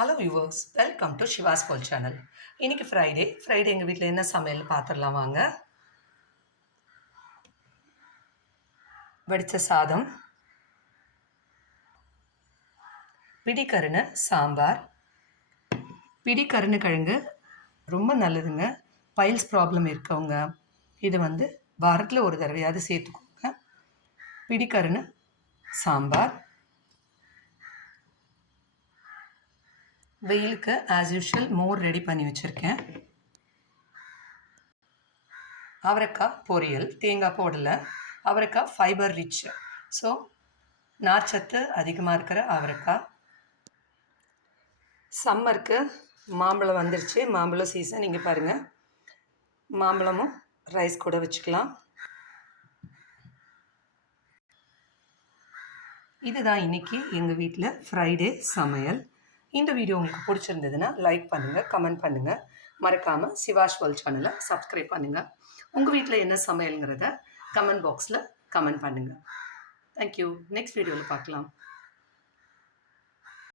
Hello viewers, welcome to Shiva's போல் channel. இன்னைக்கு Friday எங்கள் வீட்டில் என்ன சமையல் பார்த்துடலாம் வாங்க. வடித்த சாதம், பிடிக்கருணை சாம்பார். பிடிக்கருணை கிழங்கு ரொம்ப நல்லதுங்க. பைல்ஸ் ப்ராப்ளம் இருக்கவங்க இது வாரத்தில் ஒரு தடவையாவது சேர்த்துக்கோங்க. பிடிக்கருணை சாம்பார். வெயிலுக்கு ஆஸ் யூஷுவல் மோர் ரெடி பண்ணி வச்சுருக்கேன். அவரைக்காய் பொரியல், தேங்காய் போடலை. அவரைக்காய் ஃபைபர் ரிச், ஸோ நார்ச்சத்து அதிகமாக இருக்கிற அவரைக்காய். சம்மருக்கு மாம்பழம் வந்துருச்சு, மாம்பழம் சீசன். இங்கே பாருங்கள், மாம்பழமும் ரைஸ் கூட வச்சுக்கலாம். இதுதான் இன்றைக்கி எங்கள் வீட்டில் ஃப்ரைடே சமையல். இந்த வீடியோ உங்களுக்கு பிடிச்சிருந்ததுன்னா லைக் பண்ணுங்கள், கமெண்ட் பண்ணுங்கள். மறக்காமல் சிவாஷ் வேர்ல்ட் சேனலை சப்ஸ்கிரைப் பண்ணுங்கள். உங்கள் வீட்டில் என்ன சமையலுங்கிறத கமெண்ட் பாக்ஸில் கமெண்ட் பண்ணுங்கள். தேங்க்யூ. நெக்ஸ்ட் வீடியோவில் பார்க்கலாம்.